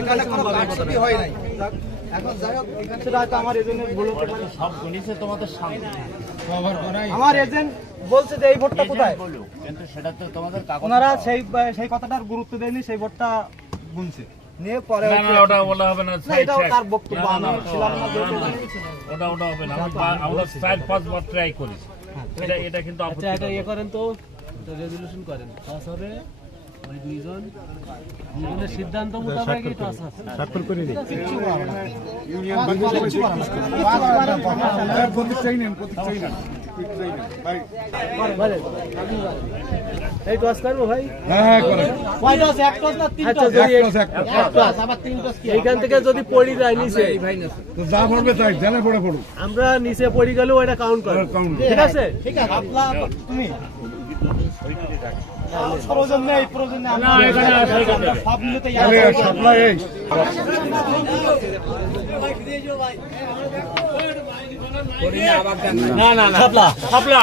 এখানে কোনো কাটছুটি হয় নাই। এখন যাই হোক এখানে সেটা হয়তো আমার এজেন্টের ভুল হতে পারে। সব গণিছে তোমাদের সামনে আমার এজেন্ট বলছে যে এই ভোটটা কোথায়, বলো, কিন্তু সেটা তো তোমাদের কাগজ ওনারা সেই কথাটার গুরুত্ব দেয়নি, সেই ভোটটা গুনছে নিয়ে পরে না না ওটা বলা হবে না না, এটাও তার বক্তব্য, আমি ছিলাম না যেহেতু। ওটা হবে না আমরা 4-5 বার ট্রাই করেছি এটা কিন্তু আচ্ছা এটা ইয়ে করেন তো রেজলিউশন করেন পাস হবে ওই দুইজনের সিদ্ধান্ত মোতাবেকই পাস আছে স্বাক্ষর করে দিই এই টস করবো ভাই হ্যাঁ করে কয় টস, এক টস না তিন আচ্ছা টস? যদি এক টস। আবার তিন টস কি? এইখান থেকে যদি পড়ি যায় নিচে তো যা পড়বে তাই জানে পড়ে পড়ুক আমরা নিচে পড়ি গেলেও এটা কাউন্ট করে count ঠিক আছে ঠিক আছে, আপনার তুমি প্রয়োজন নেই, প্রয়োজন নেই, না, এখানে সই করতে হবে। সব মিলিতে আরে সাপ্লাই এই না না না খাপলা